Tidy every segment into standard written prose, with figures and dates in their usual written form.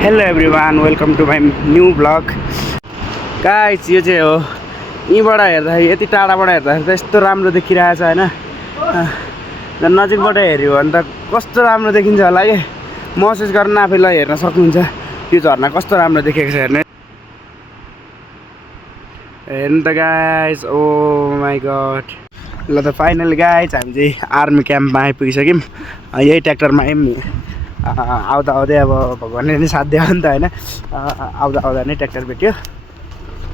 hello everyone welcome to my new blog guys यो चाहिँ हो यहीँबाट हेर्दाखेरि यति टाढाबाट हेर्दाखेरि त यस्तो राम्रो देखिरहेछ होइन नजिकबाट हेऱ्यो भने त कस्तो राम्रो देखिन्छ होला कि महसुस गर्न आफैलाई हेर्न सक्नुहुन्छ यो झर्ना कस्तो राम्रो देखेको छ हेर्नु त गाइस ओ माई गड ल त फाइनली गाइस हामी चाहिँ आर्मी क्याम्पमा आइपुगिसक्यौँ यही ट्र्याक्टरमा आउँदा आउँदै अब भगवान्ले नै साथ दियो नि त होइन आउँदा आउँदा नै ट्र्याक्टर भेट्यो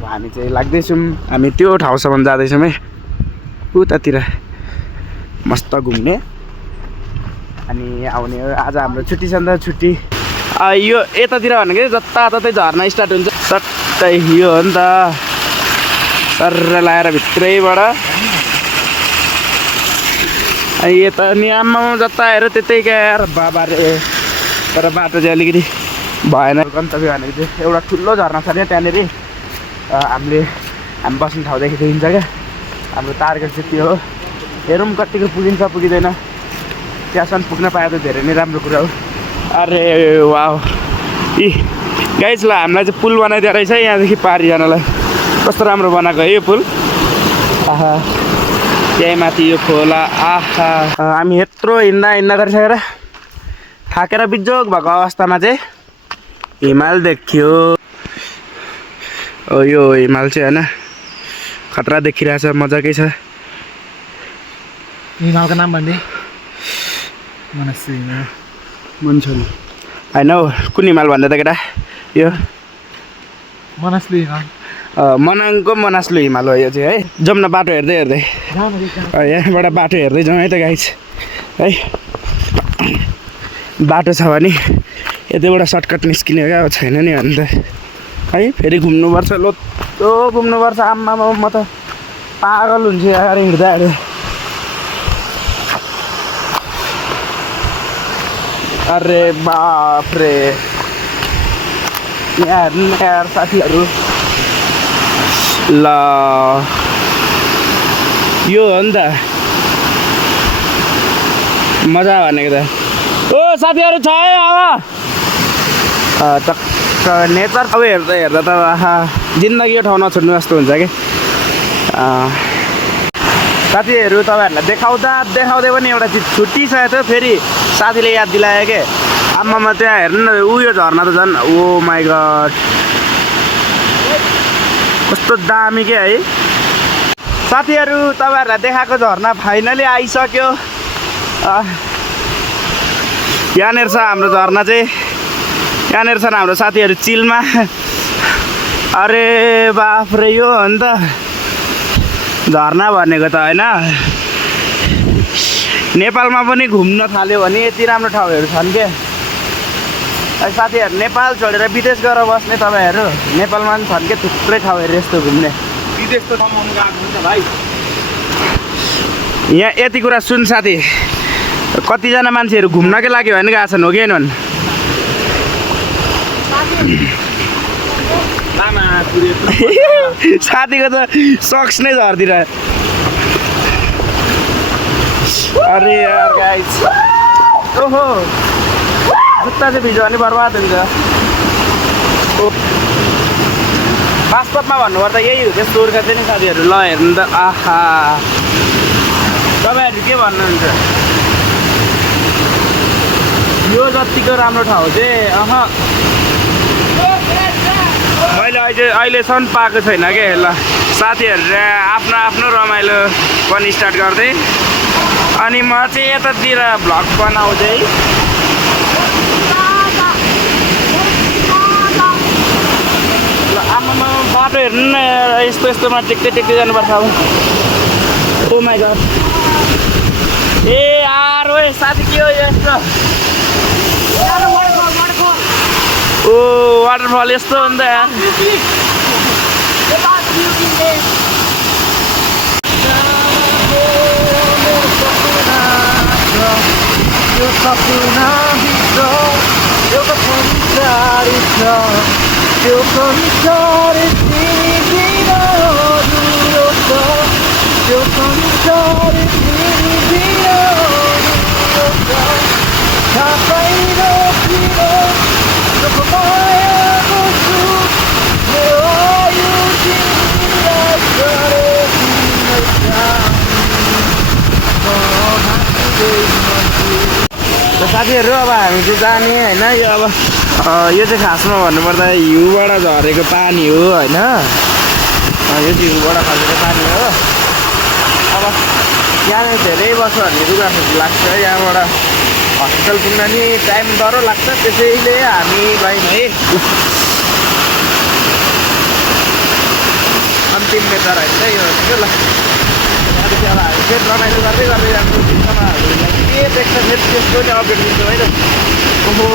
हामी चाहिँ लाग्दैछौँ हामी त्यो ठाउँसम्म जाँदैछौँ है उतातिर मस्त घुम्ने अनि आउने हो आज हाम्रो छुट्टी छ नि त छुट्टी यो यतातिर भनेको जताततै झर्ना स्टार्ट हुन्छ सट्टै यो हो नि त सर लगाएर भित्रैबाट यता नि आम्मा जता हेऱ्यो त्यतै क्या बाबा रे तर बाटो चाहिँ अलिकति भएन गन्तव्य भनेको चाहिँ एउटा ठुलो झर्ना छ अरे त्यहाँनिर हामी बस्ने ठाउँदेखि देखिन्छ क्या हाम्रो टार्गेट चाहिँ त्यो हो हेरौँ कतिको पुगिन्छ पुगिँदैन त्यहाँसम्म पुग्न पाए त धेरै नै राम्रो कुरा हो अरे वाह यी गाइस ल हामीलाई चाहिँ पुल बनाइदिएको रहेछ यहाँदेखि पारि जानलाई कस्तो राम्रो बनाएको है यो पुल आहा त्यही माथि यो खोला आहा हामी यत्रो हिँड्दा गरिसकेर थाकेर बिजोग भएको अवस्थामा चाहिँ हिमाल देखियो यो हिमाल चाहिँ होइन खतरा देखिरहेछ मजाकै छ हिमालको नाम भन्दै मनस्वी मुन्छन् होइन हौ कुन हिमाल भन्दा त केटा यो मनस्वी हिमाल मनाङको मनास्लु हिमाल हो यो चाहिँ है जाउँ न बाटो हेर्दै हेर्दै यहाँबाट बाटो हेर्दै जाउँ है त गाइस है बाटो छ भने यतैबाट सर्टकट निस्किने क्या छैन नि भने त है फेरि घुम्नुपर्छ लोतो घुम्नुपर्छ आम्मामा म त पागल हुन्छु यार हिँड्दा हिँड्दै अरे बाफ्रे यहाँ हेर्नु यार साथीहरू ल यो हो नि त मजा भनेको त ओ साथीहरू छ है अब नेचर अब हेर्दा हेर्दा त जिन्दगी यो ठाउँ नछोड्नु जस्तो हुन्छ कि साथीहरू तपाईँहरूलाई देखाउँदै पनि एउटा चिज छुट्टिसकेको थियो फेरि साथीले याद दिलायो के आम्मामा त्यहाँ हेर्नु न उयो झर्ना त झन् ओ माई गड कस्तो दामी के है साथीहरू तपाईँहरूलाई देखाएको झर्ना फाइनली आइसक्यो यहाँनिर छ हाम्रो झर्ना चाहिँ यहाँनिर छन् हाम्रो साथीहरू चिलमा अरे बाफ्रे यो हो नि त झर्ना भनेको त होइन नेपालमा पनि घुम्न थाल्यो भने यति राम्रो ठाउँहरू छन् के साथीहरू नेपाल छोडेर विदेश गएर बस्ने तपाईँहरू नेपालमा पनि छन् के थुप्रै ठाउँहरू यस्तो घुम्ने विदेश त कमाउनु गएको हुन्छ भाइ यहाँ यति कुरा सुन साथी कतिजना मान्छेहरू घुम्नकै लागि भने गएको छन् हो कि होइन साथीको त सक्स नै झर्दिरह अरे यार गाइस ओहो जुत्ता चाहिँ भिज्यो भने बर्बाद हुन्छ वास्तवमा भन्नुपर्दा यही हो त्यो स्वर्ग चाहिँ नि साथीहरू ल हेर्नु त आहा तपाईँहरू के भन्नुहुन्छ यो जतिको राम्रो ठाउँ चाहिँ मैले अहिलेसम्म पाएको छैन क्या ल साथीहरूले आफ्नो रमाइलो पनि स्टार्ट गर्दै अनि म चाहिँ यतातिर भ्लग बनाउँदै आमामा बाटो हेर्नु न यस्तोमा टेक्दै जानुपर्छ अब ओ माई गड ए यार ओ साथी के हो यस्तो ओ वाटरफल यस्तो हो नि त यार साथीहरू अब हामी चाहिँ जाने होइन यो अब यो चाहिँ खासमा भन्नुपर्दा हिउँबाट झरेको पानी हो होइन यो चाहिँ हिउँबाट खसेको पानी हो अब यहाँ धेरै वर्षहरूले रुगा खोजी लाग्छ यहाँबाट हस्पिटल पुग्न नि टाइम डह्रो लाग्छ त्यसैले हामी गयौँ है अन्तिम नेता रहेछ यो ल त्यसपछि अब हामी फेरि रमाइलो गर्दै गर्दै जान्छौँ तिनजनाहरूलाई के देख्छ फेरि त्यसको नि अपडेट दिन्छौँ है त ओहो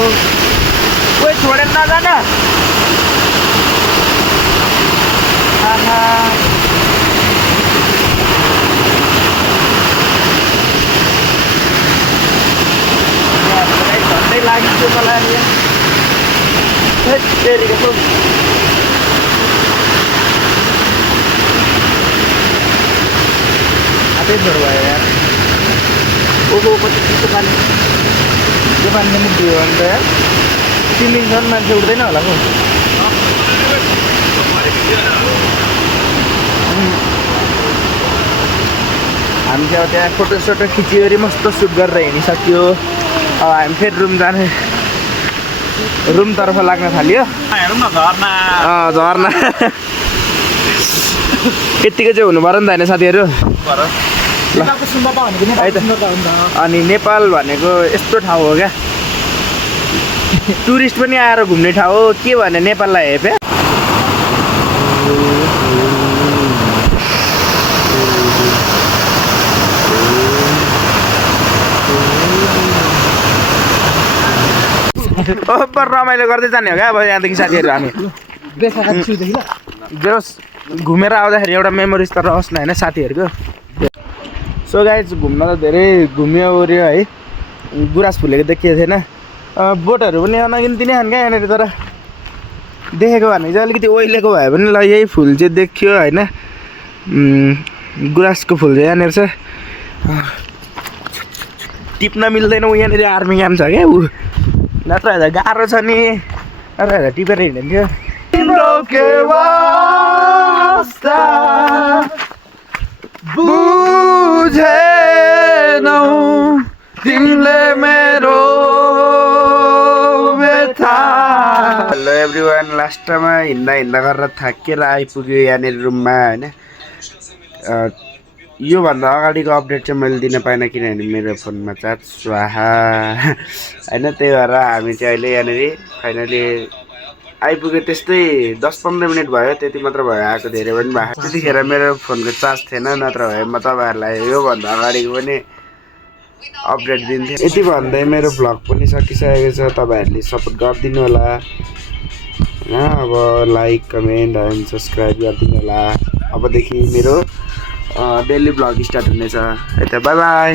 कोही छोडेर नजान झन्डै लागिन्थ्यो मलाई फेरिको हातै छोड भयो यार ओहो कति चिसो पानी त्यो पानीले मुक्दियो भने त यार 3 दिनसम्म मान्छे उठ्दैन होला हो हामी चाहिँ अब त्यहाँ फोटोसोटो खिचिवरी मस्त सुट गरेर हिँडिसक्यो अब हामी फेरि रुम जाने रुमतर्फ लाग्न थाल्यो हेरौँ न झर्ना यत्तिकै चाहिँ हुनु पऱ्यो नि त होइन साथीहरू अनि नेपाल भनेको यस्तो ठाउँ हो क्या टुरिस्ट पनि आएर घुम्ने ठाउँ हो के भने नेपाललाई हेपे रमाइलो गर्दै जाने हो क्या अब यहाँदेखि साथीहरू हामी जोस् घुमेर आउँदाखेरि एउटा मेमोरिज त रहोस् न होइन साथीहरूको सो गाइज घुम्न त धेरै घुम्यो ओऱ्यो है गुराँस फुलेको देखिएको थिएन बोटहरू पनि अनगिन्ती नै खान् क्या यहाँनिर तर देखेको भने चाहिँ अलिकति ओइलेको भए पनि ल यही फुल चाहिँ देखियो होइन गुराँसको फुल चाहिँ यहाँनिर छ टिप्न मिल्दैन ऊ यहाँनिर आर्मी क्याम्प छ क्या ऊ नत्र गाह्रो छ नि नत्र टिपेर हिँड्थ्यो तिम्रो के वास्ता बुझेनौ तिमीले मेरो व्यथा हेलो एभ्रिवान लास्टमा हिँड्दा गरेर थाकेर आइपुग्यो यहाँनिर रुममा होइन योभन्दा अगाडिको अपडेट चाहिँ मैले दिन पाइनँ किनभने मेरो फोनमा चार्ज स्वाहा होइन त्यही भएर हामी चाहिँ अहिले यहाँनिर फाइनली आइपुग्यो त्यस्तै 10-15 मिनट भयो त्यति मात्र भयो आएको धेरै पनि भएको त्यतिखेर मेरो फोनको चार्ज थिएन नत्र भए म तपाईँहरूलाई योभन्दा अगाडिको पनि अपडेट दिन्थेँ यति भन्दै मेरो भ्लग पनि सकिसकेको छ तपाईँहरूले सपोर्ट गरिदिनु होला होइन अब लाइक कमेन्ट एन्ड सब्सक्राइब गरिदिनु होला अबदेखि मेरो डेली भ्लग स्टार्ट हुनेछ है त बाई बाई